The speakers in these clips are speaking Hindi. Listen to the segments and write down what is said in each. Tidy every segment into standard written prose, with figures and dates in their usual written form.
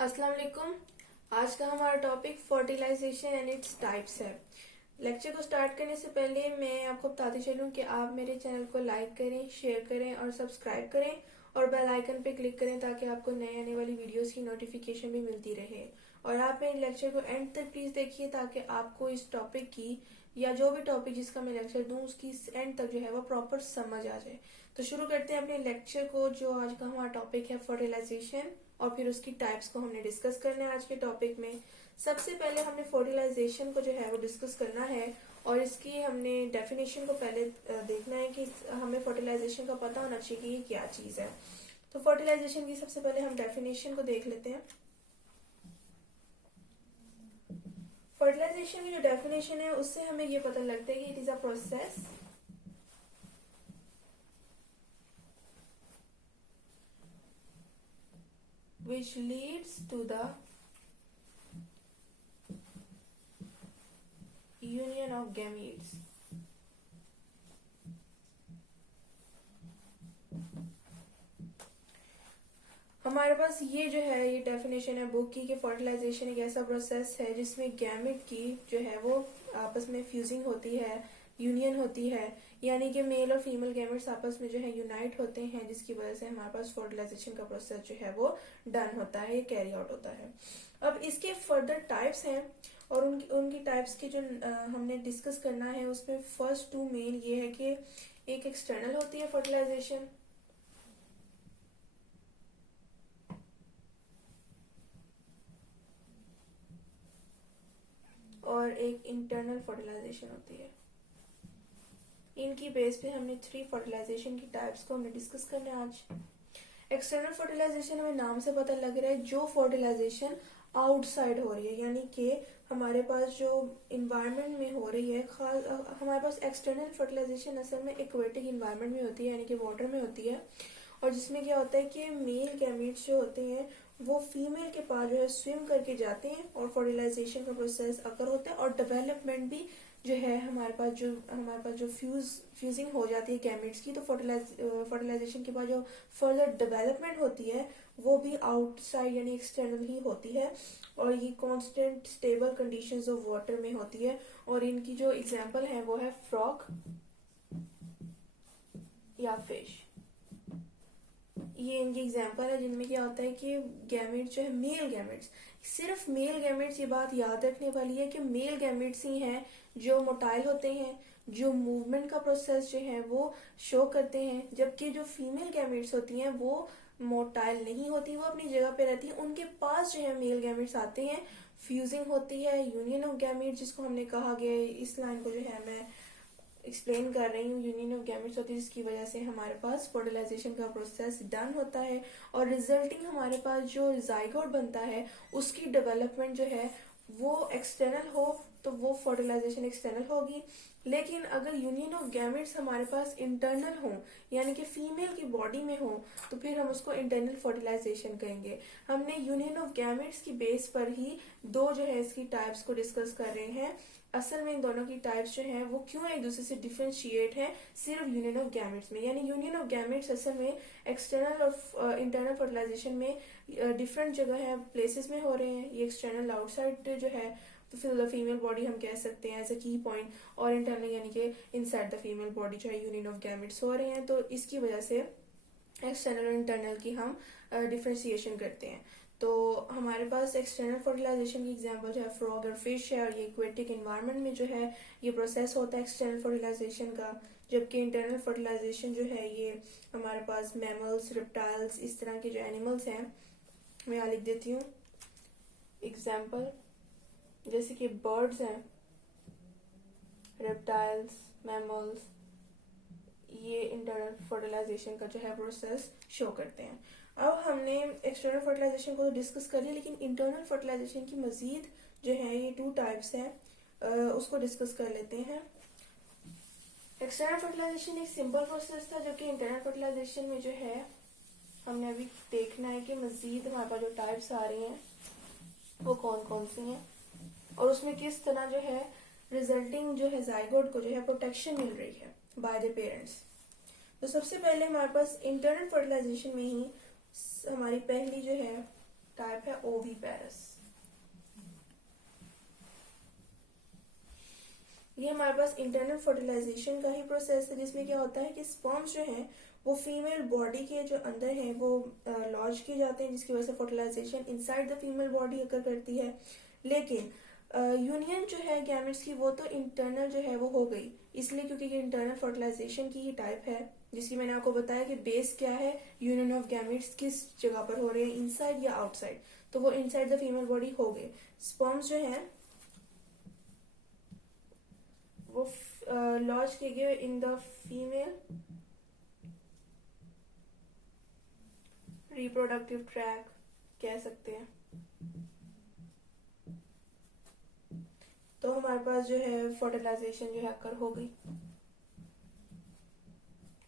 अस्सलाम वालेकुम। आज का हमारा topic fertilization and its types है। लेक्चर को स्टार्ट करने से पहले मैं आपको बताते चलूं कि आप मेरे चैनल को लाइक करें, शेयर करें और सब्सक्राइब करें और बेल आइकन पे क्लिक करें ताकि आपको नए आने वाली वीडियोस की नोटिफिकेशन भी मिलती रहे। और आप मेरे लेक्चर को एंड तक प्लीज देखिए ताकि आपको इस टॉपिक की या जो भी टॉपिक जिसका मैं लेक्चर दूं उसकी एंड तक जो है वो प्रॉपर समझ आ जाए। तो शुरू करते हैं अपने लेक्चर को। जो आज का हमारा टॉपिक है फर्टिलाइजेशन और फिर उसकी टाइप्स को हमने डिस्कस करना है आज के टॉपिक में। सबसे पहले हमने फर्टिलाइजेशन को जो है वो डिस्कस करना है और इसकी हमने डेफिनेशन को पहले देखना है कि हमें फर्टिलाइजेशन का पता होना चाहिए कि ये क्या चीज है। तो फर्टिलाइजेशन की सबसे पहले हम डेफिनेशन को देख लेते हैं। फर्टिलाइजेशन की जो डेफिनेशन है उससे हमें ये पता लगता है कि it is a process which leads to the union of gametes। हमारे पास ये जो है ये डेफिनेशन है बुक की कि फर्टिलाइजेशन एक ऐसा प्रोसेस है जिसमें गैमेट की जो है वो आपस में फ्यूजिंग होती है, यूनियन होती है, यानी कि मेल और फीमेल गैमेट्स आपस में जो है यूनाइट होते हैं, जिसकी वजह से हमारे पास फर्टिलाइजेशन का प्रोसेस जो है वो डन होता है, कैरी आउट होता है। अब इसके फर्दर टाइप्स हैं और उनकी टाइप्स की जो हमने डिस्कस करना है उसमें फर्स्ट टू मेन ये है कि एक एक्सटर्नल होती है फर्टिलाइजेशन और एक इंटरनल फर्टिलाइजेशन होती है। इनकी बेस पे हमने 3 फर्टिलाइजेशन की टाइप्स को हमने डिस्कस करना है आज। एक्सटर्नल फर्टिलाइजेशन हमें नाम से पता लग रहा है जो फर्टिलाइजेशन आउटसाइड हो रही है, यानी कि हमारे पास जो इन्वायरमेंट में हो रही है। खास हमारे पास एक्सटर्नल फर्टिलाइजेशन असल में एक्वेटिक इन्वायरमेंट में होती है, यानी कि वाटर में होती है, और जिसमें क्या होता है कि मेल गैमेट्स जो होते हैं वो फीमेल के पास जो है स्विम करके जाते हैं और फर्टिलाइजेशन का प्रोसेस अकर होता है और डेवलपमेंट भी जो है हमारे पास जो फ्यूजिंग हो जाती है गैमेट्स की, तो फर्टिलाइजेशन के बाद जो फर्दर डेवलपमेंट होती है वो भी आउटसाइड यानी एक्सटर्नल ही होती है और ये constant stable conditions of water में होती है। और इनकी जो एग्जांपल है वो है फ्रॉग या फिश। ये इनकी एग्जांपल है जिनमें क्या होता है कि गैमेट्स जो है मेल गैमेट्स, सिर्फ मेल गैमेट्स, ये बात याद रखने वाली है कि मेल गैमेट्स ही हैं जो मोटाइल होते हैं, जो मूवमेंट का प्रोसेस जो है वो शो करते हैं, जबकि जो फीमेल गैमेट्स होती हैं वो मोटाइल नहीं होती, वो अपनी जगह पे रहती है। उनके पास जो है मेल गैमेट्स आते हैं, फ्यूजिंग होती है, यूनियन ऑफ गैमेट्स जिसको हमने कहा गया है। इस लाइन को जो है मैं एक्सप्लेन कर रही हूँ, यूनियन ऑफ गैमेट्स होती है जिसकी वजह से हमारे पास फर्टिलाइजेशन का प्रोसेस डन होता है और रिजल्टिंग हमारे पास जो जाइगोट बनता है उसकी डेवलपमेंट जो है वो एक्सटर्नल हो तो वो फर्टिलाइजेशन एक्सटर्नल होगी। लेकिन अगर यूनियन ऑफ गैमेट्स हमारे पास इंटरनल हो यानी कि फीमेल की बॉडी में हो तो फिर हम उसको इंटरनल फर्टिलाइजेशन कहेंगे। हमने यूनियन ऑफ गैमेट्स की बेस पर ही दो जो है इसकी टाइप्स को डिस्कस कर रहे हैं। असल में इन दोनों की टाइप्स जो हैं वो क्यों एक दूसरे से डिफरेंशिएट है सिर्फ यूनियन ऑफ गैमेट्स में, यानी यूनियन ऑफ गैमेट्स असल में एक्सटर्नल और इंटरनल फर्टिलाइजेशन में डिफरेंट जगह है, प्लेसेस में हो रहे हैं। ये एक्सटर्नल आउटसाइड जो है तो फिर फीमेल बॉडी हम कह सकते हैं एज अ की पॉइंट, और इंटरनल यानी कि इनसाइड द फीमेल बॉडी जो है यूनियन ऑफ गैमेट्स हो रहे हैं। तो इसकी वजह से एक्सटर्नल और इंटरनल की हम डिफ्रेंसिएशन करते हैं। तो हमारे पास एक्सटर्नल फर्टिलाइजेशन की एग्जांपल जो है फ्रॉग और फिश है और ये एक्वेटिक एनवायरनमेंट में जो है ये प्रोसेस होता है एक्सटर्नल फर्टिलाइजेशन का। जबकि इंटरनल फर्टिलाइजेशन जो है ये हमारे पास मैमल्स, रिप्टाइल्स, इस तरह के जो एनिमल्स हैं, मैं यहाँ लिख देती हूँ एग्जाम्पल, जैसे कि बर्ड्स हैं, रेप्टाइल्स, मैमल्स, ये इंटरनल फर्टिलाइजेशन का जो है प्रोसेस शो करते हैं। अब हमने एक्सटर्नल फर्टिलाइजेशन को तो डिस्कस कर लिया, लेकिन इंटरनल फर्टिलाइजेशन की मजीद जो है ये 2 टाइप्स हैं, उसको डिस्कस कर लेते हैं। एक्सटर्नल फर्टिलाइजेशन एक सिंपल प्रोसेस था, जबकि इंटरनल फर्टिलाइजेशन में जो है हमने अभी देखना है कि मजीद हमारे पास जो टाइप्स आ रही हैं वो कौन कौन सी हैं और उसमें किस तरह जो है रिजल्टिंग जो है जाइगोट को जो है प्रोटेक्शन मिल रही है बाय द पेरेंट्स। तो सबसे पहले हमारे पास इंटरनल फर्टिलाइजेशन में ही हमारी पहली जो है टाइप है ओवीपेरस। ये हमारे पास इंटरनल फर्टिलाइजेशन का ही प्रोसेस है, जिसमें क्या होता है कि स्पर्म्स जो हैं वो फीमेल बॉडी के जो अंदर हैं वो लॉन्च किए जाते हैं, जिसकी वजह से fertilisation inside the female body occur करती है। लेकिन यूनियन जो है गैमेट्स की वो तो इंटरनल जो है वो हो गई, इसलिए क्योंकि ये इंटरनल फर्टिलाइजेशन की ही टाइप है, जिसकी मैंने आपको बताया कि बेस क्या है, यूनियन ऑफ गैमेट्स किस जगह पर हो रहे हैं, इनसाइड या आउटसाइड, तो वो इनसाइड द फीमेल बॉडी हो गए। स्पर्म्स जो है वो लॉन्च किए गए in the female reproductive tract कह सकते हैं। तो हमारे पास जो है फर्टिलाइजेशन जो है अकर हो गई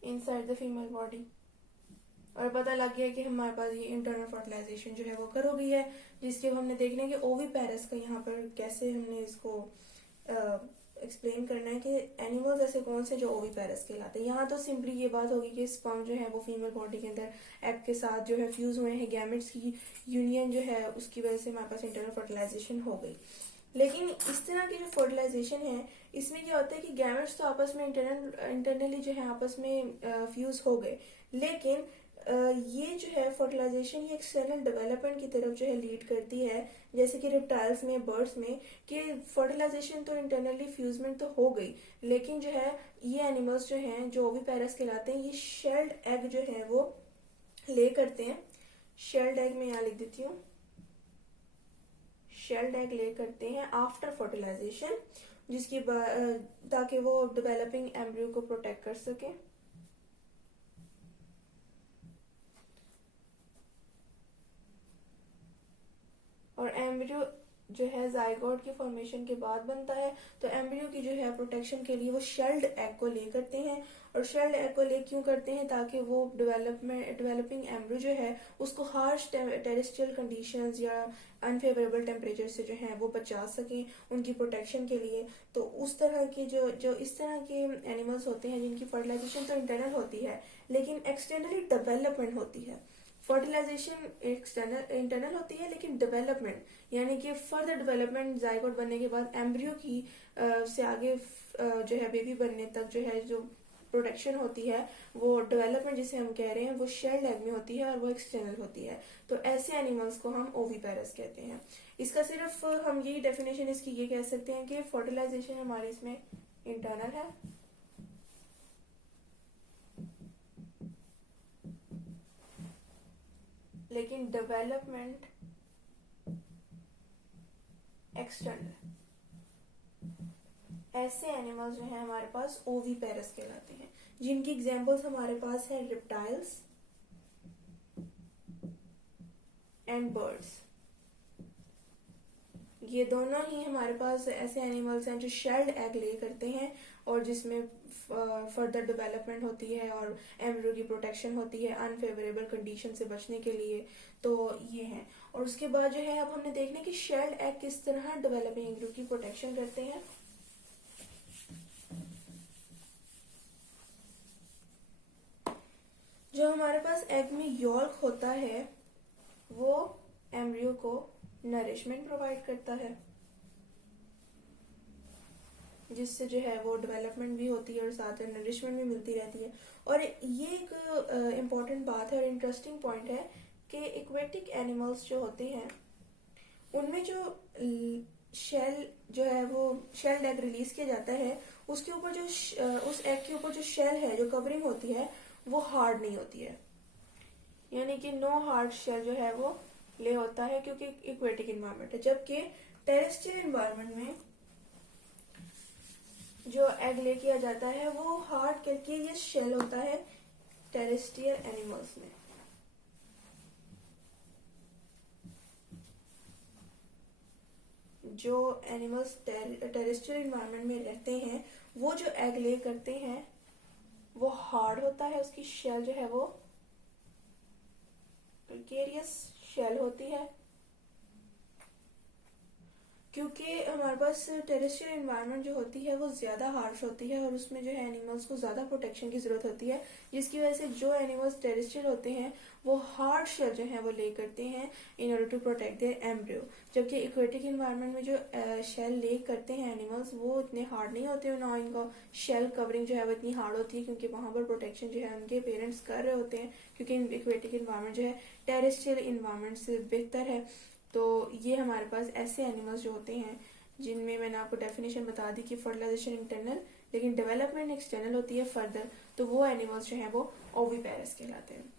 इनसाइड द फीमेल बॉडी, और पता लग गया कि हमारे पास ये इंटरनल फर्टिलाइजेशन जो है वो अकर हो गई है, जिसके हमने देखना है कि ओवीपेरस का यहाँ पर कैसे हमने इसको एक्सप्लेन करना है कि एनिमल्स ऐसे कौन से जो ओवीपेरस कहलाते हैं। यहाँ तो सिंपली ये बात होगी कि स्पर्म जो है वो फीमेल बॉडी के अंदर एग के साथ जो है फ्यूज हुए हैं, गैमेट्स की यूनियन जो है उसकी वजह से हमारे पास इंटरनल फर्टिलाइजेशन हो गई। लेकिन इस तरह की जो फर्टिलाइजेशन है इसमें क्या होता है कि गैमेट्स तो आपस में इंटरनली जो है आपस में फ्यूज हो गए, लेकिन ये जो है फर्टिलाइजेशन ये एक्सटर्नल डेवलपमेंट की तरफ जो है लीड करती है, जैसे कि रेप्टाइल्स में, बर्ड्स में, कि फर्टिलाइजेशन तो इंटरनली फ्यूजमेंट तो हो गई, लेकिन जो है ये एनिमल्स जो हैं जो ओविपेरस कहलाते हैं, ये शेल्ड एग जो है वो ले करते हैं। शेल्ड एग में यहाँ लिख देती हूँ, शेल्ड एग ले करते हैं आफ्टर फर्टिलाइजेशन, जिसकी ताकि वो डेवलपिंग एम्ब्रियो को प्रोटेक्ट कर सके। और एम्ब्रियो जो है जाइगोट के फॉर्मेशन के बाद बनता है, तो एम्ब्रियो की जो है प्रोटेक्शन के लिए वो शेल्ड एग को ले करते हैं। और शेल्ड एग को ले क्यों करते हैं? ताकि वो डेवलपिंग एम्ब्रियो जो है उसको हार्श टेरेस्ट्रियल कंडीशंस या अनफेवरेबल टेम्परेचर से जो है वो बचा सकें, उनकी प्रोटेक्शन के लिए। तो उस तरह के जो इस तरह के एनिमल्स होते हैं जिनकी फर्टिलाइजेशन तो इंटरनल होती है लेकिन एक्सटर्नली डेवलपमेंट होती है। फर्टिलाइजेशन एक्सटर्नल इंटरनल होती है, लेकिन डेवलपमेंट यानी कि फर्दर डेवलपमेंट जाइगोट बनने के बाद एम्ब्रियो की से आगे जो है बेबी बनने तक जो है जो प्रोटेक्शन होती है, वो डेवलपमेंट जिसे हम कह रहे हैं वो शेल्ड एग में होती है और वो एक्सटर्नल होती है। तो ऐसे एनिमल्स को हम ओविपेरस कहते हैं। इसका सिर्फ हम यही डेफिनेशन इसकी ये कह सकते हैं कि फर्टिलाइजेशन हमारे इसमें इंटरनल है, लेकिन डेवलपमेंट एक्सटर्नल। ऐसे एनिमल्स जो है हमारे पास ओविपेरस कहलाते हैं, जिनकी एग्जांपल्स हमारे पास है रेप्टाइल्स एंड बर्ड्स। ये दोनों ही हमारे पास ऐसे एनिमल्स हैं जो शेल्ड एग ले करते हैं और जिसमें फर्दर डेवलपमेंट होती है और एम्ब्रियो की प्रोटेक्शन होती है अनफेवरेबल कंडीशन से बचने के लिए। तो ये है। और उसके बाद जो है अब हमने देखना है कि शेल्ड एग किस तरह डेवलपिंग एम्ब्रियो की प्रोटेक्शन करते हैं। जो हमारे पास एग में यॉल्क होता है वो एम्ब्रियो को नरिशमेंट प्रोवाइड करता है, जिससे जो है वो डेवलपमेंट भी होती है और साथ में नरिशमेंट भी मिलती रहती है। और ये एक इम्पॉर्टेंट बात है और इंटरेस्टिंग पॉइंट है कि एक्वेटिक एनिमल्स जो होते हैं उनमें जो शेल जो है वो शेल एग रिलीज किया जाता है, उसके ऊपर जो उस एग के ऊपर जो शेल है, जो कवरिंग होती है, वो हार्ड नहीं होती है, यानी कि नो हार्ड शेल जो है वो ले होता है क्योंकि इक्वेटिक इन्वायरमेंट है। जबकि टेरेस्ट्रियल इन्वायरमेंट में जो एग ले किया जाता है वो हार्ड कैल्केरियस शेल होता है टेरेस्ट्रियल एनिमल्स में। जो एनिमल्स टेरेस्ट्रियल इन्वायरमेंट में रहते हैं वो जो एग ले करते हैं वो हार्ड होता है, उसकी शेल जो है वो कैल्केरियस शेल होती है। क्योंकि हमारे पास टेरेस्ट्रियल एनवायरनमेंट जो होती है वो ज़्यादा हार्श होती है और उसमें जो है एनिमल्स को ज़्यादा प्रोटेक्शन की ज़रूरत होती है, जिसकी वजह से जो एनिमल्स टेरेस्ट्रियल होते हैं वो हार्ड शेल जो है वो ले करते हैं in order to protect their embryo. जबकि एक्वेटिक एनवायरनमेंट में जो शेल ले करते हैं एनिमल्स वो इतने हार्ड नहीं होते, ना इनका शेल कवरिंग जो है वो इतनी हार्ड होती है, क्योंकि वहाँ पर प्रोटेक्शन जो है उनके पेरेंट्स कर रहे होते हैं, क्योंकि एक्वेटिक एनवायरनमेंट जो है टेरेस्ट्रियल एनवायरनमेंट से बेहतर है। तो ये हमारे पास ऐसे एनिमल्स जो होते हैं जिनमें मैंने आपको डेफिनेशन बता दी कि फर्टिलाइजेशन इंटरनल लेकिन डेवलपमेंट एक्सटर्नल होती है फर्दर, तो वो एनिमल्स जो हैं वो ओविपेरस कहलाते हैं।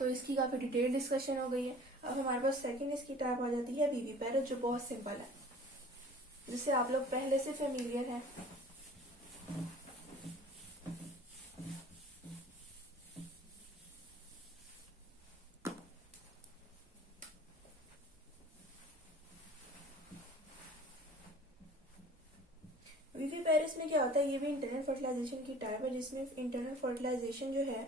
तो इसकी काफ़ी डिटेल डिस्कशन हो गई है। अब हमारे पास सेकंड इसकी टाइप आ जाती है विविपेरस, जो बहुत सिंपल है, जिससे आप लोग पहले से फेमिलियर हैं। विविपेरस में क्या होता है, ये भी इंटरनल फर्टिलाइजेशन की टाइप है, जिसमें इंटरनल फर्टिलाइजेशन जो है,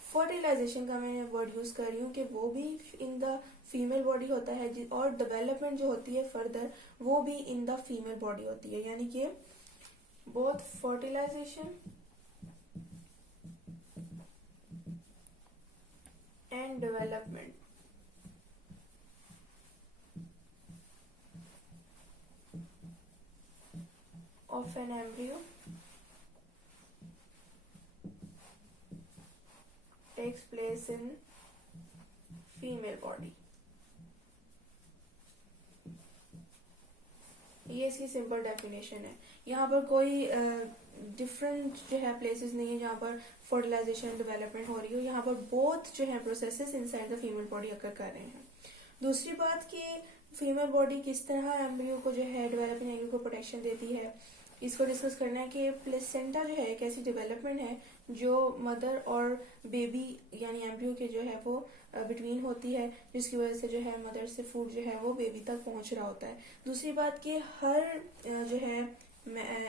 फर्टिलाइजेशन का मैं वर्ड यूज कर रही हूँ कि वो भी इन द फीमेल बॉडी होता है, और डेवलपमेंट जो होती है फर्दर वो भी इन द फीमेल बॉडी होती है, यानी कि both fertilization and development of an embryo takes place in female body। ये इसकी सिंपल डेफिनेशन है। यहाँ पर कोई डिफरेंट जो है प्लेसेस नहीं है जहाँ पर फर्टिलाइजेशन डेवलपमेंट हो रही हो, यहाँ पर बोथ जो है processes inside the female body occur कर रहे हैं। दूसरी बात कि फीमेल बॉडी किस तरह एम्ब्रियो को जो है डेवलपिंग एम्ब्रियो को प्रोटेक्शन देती है, इसको डिस्कस करना है कि प्लेसेंटा जो है एक ऐसी डेवलपमेंट है जो मदर और बेबी यानी एम्ब्रियो के जो है वो बिटवीन होती है, जिसकी वजह से जो है मदर से फूड जो है वो बेबी तक पहुंच रहा होता है। दूसरी बात कि हर जो है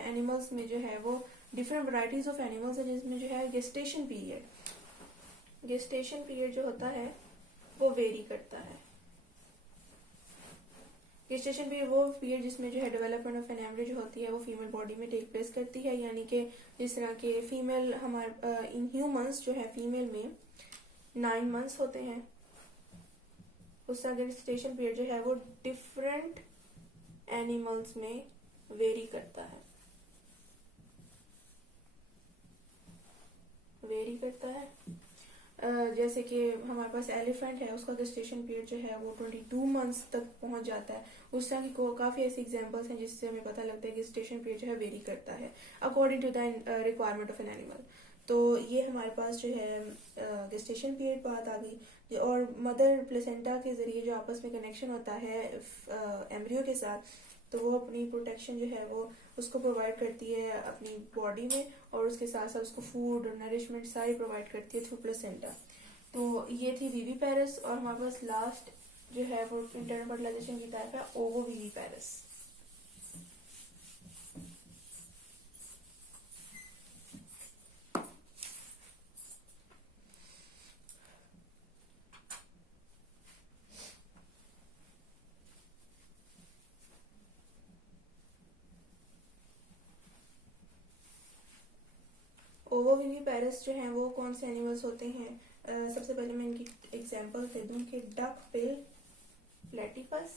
एनिमल्स में जो है वो डिफरेंट वैरायटीज ऑफ एनिमल्स है, जिसमें जो है गेस्टेशन पीरियड जो होता है वो वेरी करता है। गेस्टेशन पीरियड वो पीरियड जिसमें जो है डेवलपमेंट ऑफ एन एम्ब्रियो जो होती है वो फीमेल बॉडी में टेक प्लेस करती है, यानी कि जिस तरह के फीमेल हमारे इन ह्यूमंस जो है फीमेल में 9 मंथ्स होते हैं, उस तरह गेस्टेशन पीरियड जो है वो डिफरेंट एनिमल्स में वेरी करता है। जैसे कि हमारे पास एलिफेंट है, उसका गेस्टेशन पीरियड जो है वो 22 मंथ्स तक पहुंच जाता है। उस तरह की काफी ऐसी एग्जांपल्स हैं जिससे हमें पता लगता है कि गेस्टेशन पीरियड जो है वेरी करता है according to the requirement of an animal. तो ये हमारे पास जो है गेस्टेशन पीरियड बात आ गई, और मदर प्लेसेंटा के जरिए जो आपस में कनेक्शन होता है एम्ब्रियो के साथ, तो वो अपनी प्रोटेक्शन जो है वो उसको प्रोवाइड करती है अपनी बॉडी में, और उसके साथ साथ उसको फूड और नरिशमेंट सारी प्रोवाइड करती है थ्रू प्लेसेंटा। तो ये थी विविपेरस, और हमारे पास लास्ट जो है वो इंटरनल फर्टिलाइजेशन की टाइप है ओवोविविपेरस। ओवोविविपेरस जो है वो कौन से एनिमल्स होते हैं? सबसे पहले मैं इनकी एग्जांपल दे दूं कि डक बिल प्लेटिपस,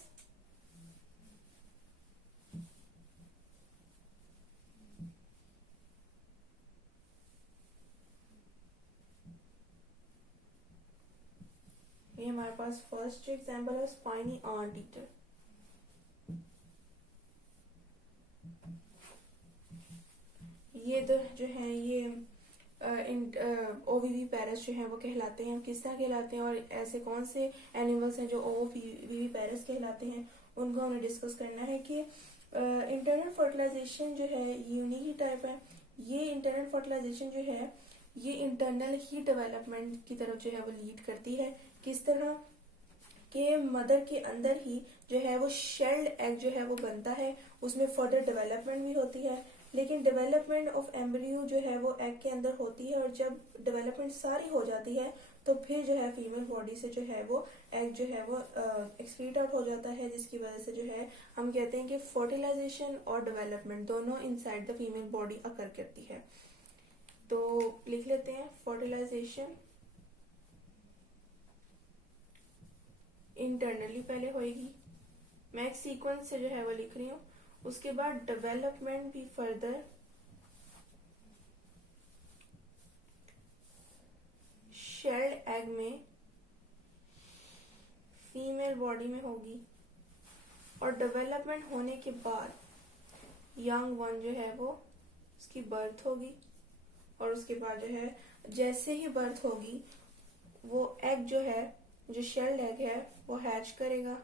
ये हमारे पास फर्स्ट जो एग्जांपल है स्पाइनी आंट ईटर। ये तो जो है ये ओविविपेरस जो है वो कहलाते हैं। किस तरह कहलाते हैं और ऐसे कौन से एनिमल्स हैं जो ओविविपेरस कहलाते हैं, उनको हमें डिस्कस करना है। कि इंटरनल फर्टिलाइजेशन जो है यूनिक ही टाइप है। ये इंटरनल फर्टिलाइजेशन जो है ये इंटरनल ही डेवलपमेंट की तरफ जो है वो लीड करती है। किस तरह के मदर के अंदर ही जो है वो शेल्ड एग जो है वो बनता है, उसमें फर्दर डेवलपमेंट भी होती है, लेकिन डेवलपमेंट ऑफ एम्ब्रियो जो है वो एग के अंदर होती है, और जब डेवलपमेंट सारी हो जाती है तो फिर जो है फीमेल बॉडी से जो है वो एग जो है वो एक्सक्रीट आउट हो जाता है, जिसकी वजह से जो है हम कहते हैं कि फर्टिलाइजेशन और डेवलपमेंट दोनों inside the female body occur करती है। तो लिख लेते हैं, फर्टिलाइजेशन इंटरनली पहले होएगी, मैं एक सीक्वेंस से जो है वो लिख रही हूँ। उसके बाद डेवलपमेंट भी फर्दर शेल्ड एग में फीमेल बॉडी में होगी, और डेवलपमेंट होने के बाद यंग वन जो है वो उसकी बर्थ होगी, और उसके बाद जो है जैसे ही बर्थ होगी वो एग जो है, जो शेल्ड एग है, वो हैच करेगा,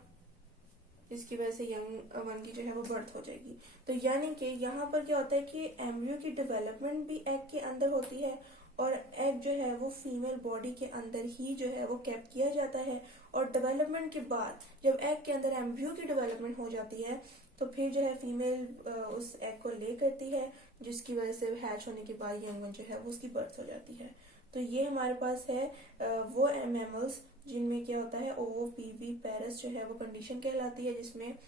जिसकी वजह से यंग वन की जो है वो बर्थ हो जाएगी। तो यानी कि यहाँ पर क्या होता है कि एम्ब्रियो की डेवलपमेंट भी एग के अंदर होती है, और एग जो है वो फीमेल बॉडी के अंदर ही जो है वो कैप किया जाता है। और डेवलपमेंट के बाद जब एग के अंदर एम्ब्रियो की डेवलपमेंट हो जाती है तो फिर जो है फीमेल उस एग को ले करती है, जिसकी वजह से हैच होने के बाद यंग वन जो है वो उसकी बर्थ हो जाती है। तो ये हमारे पास है वो मैमल्स जिनमें क्या होता है ओवोवीवी पैरस जो है वो कंडीशन कहलाती है, जिसमें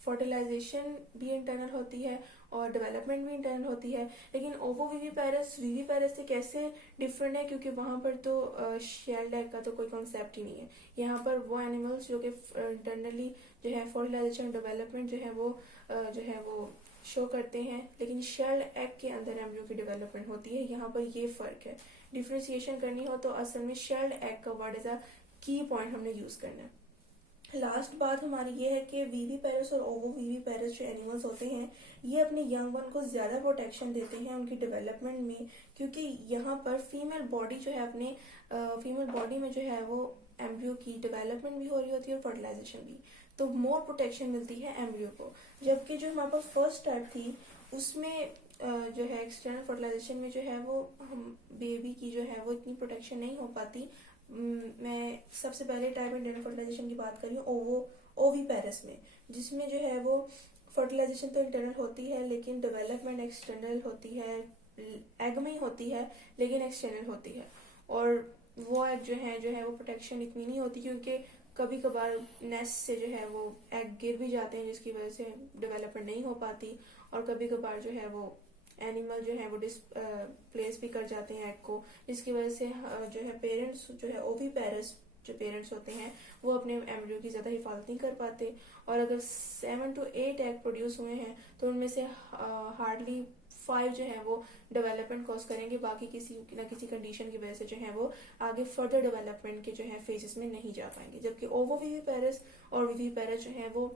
फर्टिलाइजेशन भी इंटरनल होती है और डेवलपमेंट भी इंटरनल होती है। लेकिन ओवोवीवी पैरस से कैसे डिफरेंट है, क्योंकि वहां पर तो शेल्ड एग का तो कोई कॉन्सेप्ट ही नहीं है। यहाँ पर वो एनिमल्स जो कि इंटरनली जो है फर्टिलाइजेशन डेवलपमेंट जो है वो शो करते हैं, लेकिन शेल्ड एग के अंदर एम्ब्रियो की डेवलपमेंट होती है। यहाँ पर ये फर्क है। डिफ्रेंसिएशन करनी हो तो असल में शेल्ड एग का वर्ड एज अ की पॉइंट हमने यूज करना है। लास्ट बात हमारी ये है कि वीवी पैरस और ओवो वीवी पैरस जो एनिमल्स होते हैं ये अपने यंग वन को ज्यादा प्रोटेक्शन देते हैं उनकी डेवलपमेंट में, क्योंकि यहाँ पर फीमेल बॉडी जो है अपने फीमेल बॉडी में जो है वो एम्ब्रियो की डेवलपमेंट भी हो रही होती है और फर्टिलाइजेशन भी, तो मोर प्रोटेक्शन मिलती है एम्ब्रियो को। जबकि जो हमारे पास फर्स्ट टाइप थी उसमें जो है एक्सटर्नल फर्टिलाइजेशन में जो है वो हम बेबी की जो है वो इतनी प्रोटेक्शन नहीं हो पाती। मैं सबसे पहले टाइप इंटरनल फर्टिलाइजेशन की बात करी ओवी पैरस में, जिसमें जो है वो फर्टिलाइजेशन तो इंटरनल होती है लेकिन डेवलपमेंट एक्सटर्नल होती है, एग में ही होती है लेकिन एक्सटर्नल होती है। और वो एग जो है वो प्रोटेक्शन इतनी नहीं होती, क्योंकि कभी कभार नेस्ट से जो है वो एग गिर भी जाते हैं, जिसकी वजह से डेवलपमेंट नहीं हो पाती। और कभी कभार जो है वो एनिमल जो है वो डिस्प्लेस भी कर जाते हैं एग को, जिसकी वजह से जो है पेरेंट्स जो है ओवी पैरस जो पेरेंट्स होते हैं वो अपने एम्ब्रियो की ज्यादा हिफाजत नहीं कर पाते। और अगर 7 to 8 एग प्रोड्यूस हुए हैं तो उनमें से हार्डली 5 जो है वो डेवलपमेंट कॉज करेंगे, बाकी किसी न किसी कंडीशन की वजह से जो है वो आगे फर्दर डेवलपमेंट के जो है फेजेस में नहीं जा पाएंगे। जबकि ओवो वीवी पैरस और वीवी पैरस जो है वो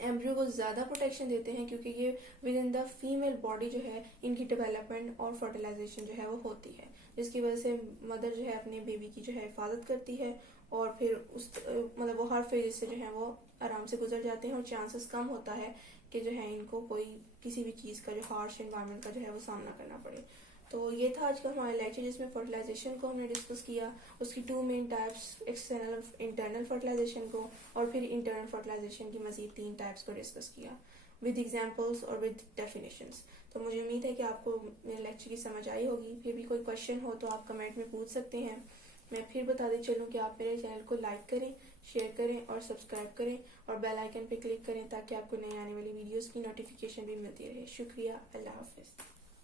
एम्ब्रियो को ज्यादा प्रोटेक्शन देते हैं, क्योंकि ये with in the female body जो है इनकी डेवलपमेंट और फर्टिलाइजेशन जो है वो होती है, जिसकी वजह से मदर जो है अपने बेबी की जो है हिफाजत करती है और फिर उस मतलब वो हर फेज से जो है वो आराम से गुजर जाते हैं और चांसेस कम होता है कि जो है इनको कोई किसी भी चीज का जो हार्श एनवायरनमेंट का जो है वो सामना करना पड़े। तो ये था आज का हमारा लेक्चर, जिसमें फर्टिलाइजेशन को हमने डिस्कस किया, उसकी 2 मेन टाइप्स, एक्सटर्नल और इंटरनल फर्टिलाइजेशन को, और फिर इंटरनल फर्टिलाइजेशन की मजीद 3 टाइप्स को डिस्कस किया विद एग्जांपल्स और विद डेफिनेशंस। तो मुझे उम्मीद है कि आपको मेरे लेक्चर की समझ आई होगी। फिर भी कोई क्वेश्चन हो तो आप कमेंट में पूछ सकते हैं। मैं फिर बताते चलूँ कि आप मेरे चैनल को लाइक करें, शेयर करें और सब्सक्राइब करें और बेल आइकन पे क्लिक करें ताकि आपको नई आने वाली वीडियोस की नोटिफिकेशन भी मिलती रहे। शुक्रिया, अल्लाह हाफिज।